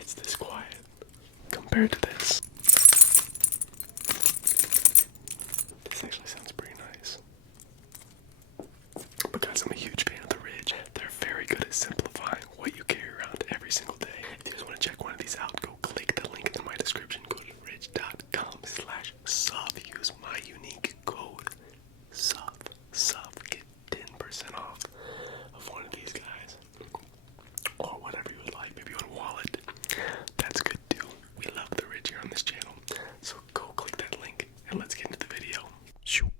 It's this quiet compared to this. This actually sounds pretty nice. Because I'm a huge fan of the Ridge, they're very good at simplifying what you carry around every single day. If you guys want to check one of these out, go click the link in my description. Go to ridge.com/sub. Use my unique code sub. Get 10% off of one of these guys. Or whatever you would like. Maybe you want a wallet. That's good too. We love the Ridge here on this channel. So go click that link and let's get into the video. Shoo.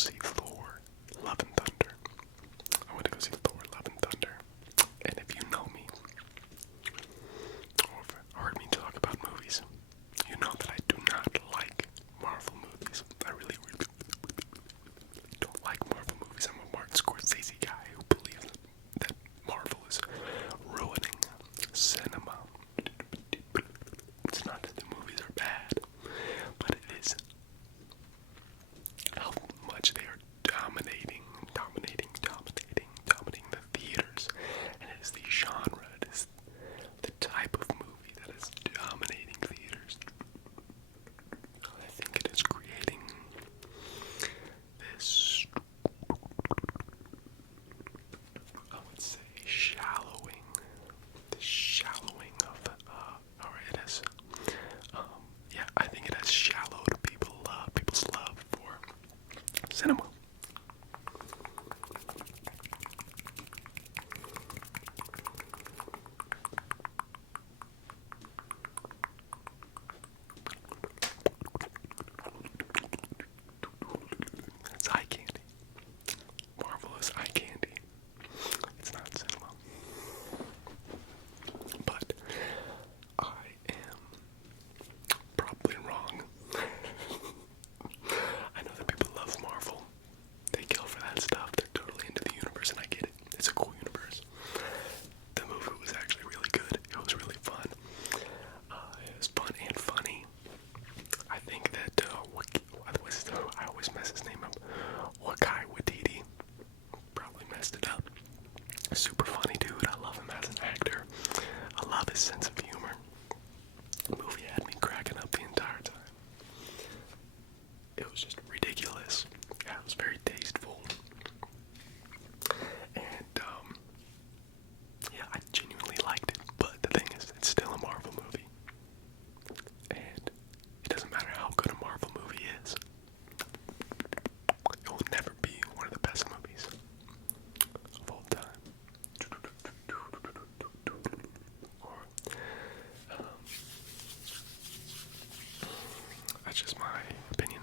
see Thor, Love and Thunder. I went to go see Thor, Love and Thunder. And if you know me, or heard me talk about movies, you know that I do not like Marvel movies. I really don't like Marvel movies. I'm a Martin Scorsese guy who believes that Marvel is ruining cinema. It's not that the movies are bad, but it is how much they are dominating the theaters. And it is the genre, it is the type of movie that is dominating theaters. I think it is creating this, I would say, shallowing of, or it is, yeah, I think it has shallowed people's love for cinema. It's eye candy. Marvel is eye candy. It's not cinema. But I am probably wrong. I know that people love Marvel. They kill for that stuff. They're totally into the universe, and I get it. It's a cool universe. The movie was actually really good. It was really fun. It was fun and funny. I think that, I always mess his name up. Wakai Watiti. Probably messed it up. Super funny dude. I love him as an actor. I love his sense of humor. The movie had me cracking up the entire time. It was just ridiculous. Yeah, it was very tasteful. And, yeah, I genuinely liked it. But the thing is, it's still a Marvel movie. And it doesn't matter how good a Marvel movie is. It will never be one of the best movies of all time. Or, that's just my opinion.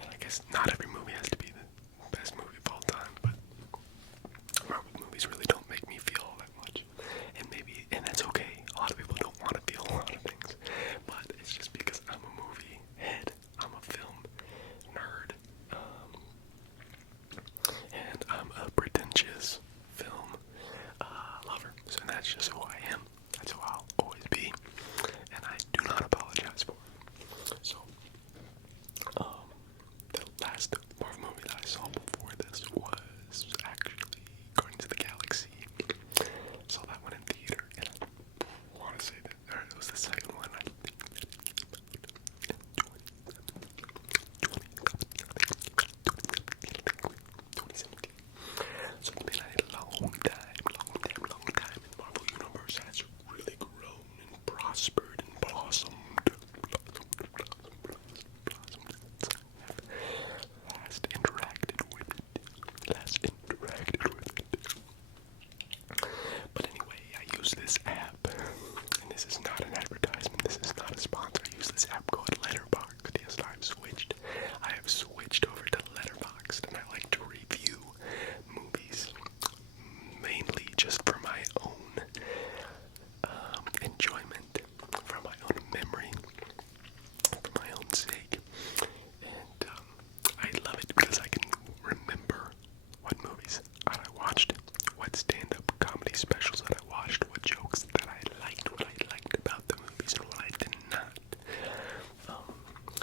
And I guess not every movie has to be the best movie of all time, but Marvel movies really don't make me feel all that much. And that's okay. A lot of people don't want to feel a lot of things, but it's just because I'm a movie head. I'm a film nerd. And I'm a pretentious film lover. So that's just who I am. That's who I'll always be. And I do not apologize for it. So, the last Marvel movie that I saw before this was actually Guardians of the Galaxy. Saw that one in theater, and I want to say that it was the second one. I think that came out in 2017. So it's been a long time. And Marvel Universe has really grown and prospered and blossomed. Last interacted with it. But anyway, I use this app, and this is not an advertisement, this is not a sponsor. I use this app called Letterboxd. Yes, I have switched over to Letterboxd, and I like to review movies, mainly just for my own enjoyment, for my own memory, for my own sake. And I love it because I can remember what movies I watched, what stand-up comedy specials that I watched, what jokes that I liked, what I liked about the movies and what I did not.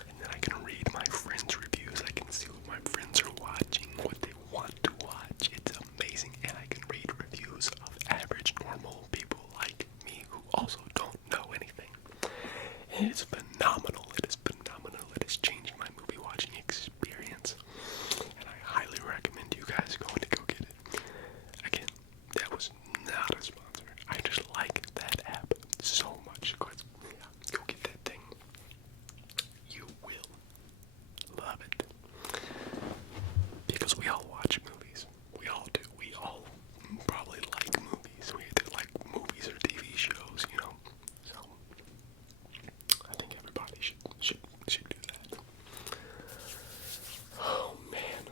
And then I can read my friends' reviews. I can see what my friends are watching, what they want to watch. It's amazing. And I can read reviews of average, normal people like me who also don't know anything. And it's phenomenal. It is phenomenal. It has changed my movie watching experience. And I highly recommend you guys going to go get it. Again, that was not a sponsor. I just like that app so much. Go get that thing. You will love it. Because we all watch movies. We all do. We all probably like movies. We either like movies or TV shows, you know. So I think everybody should do that. Oh man.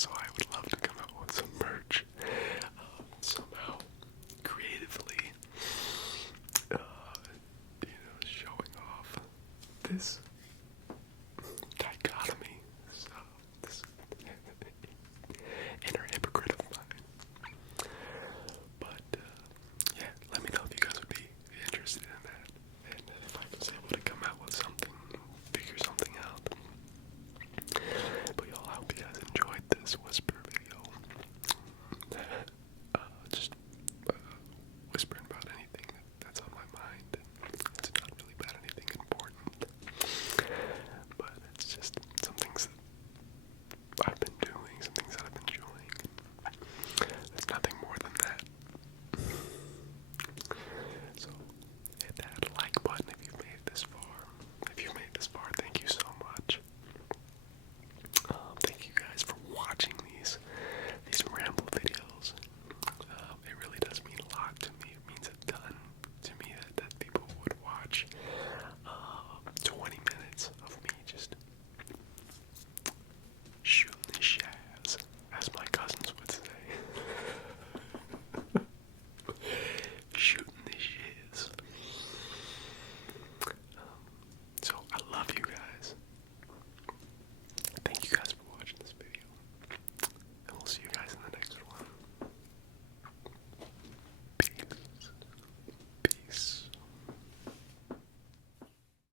so I would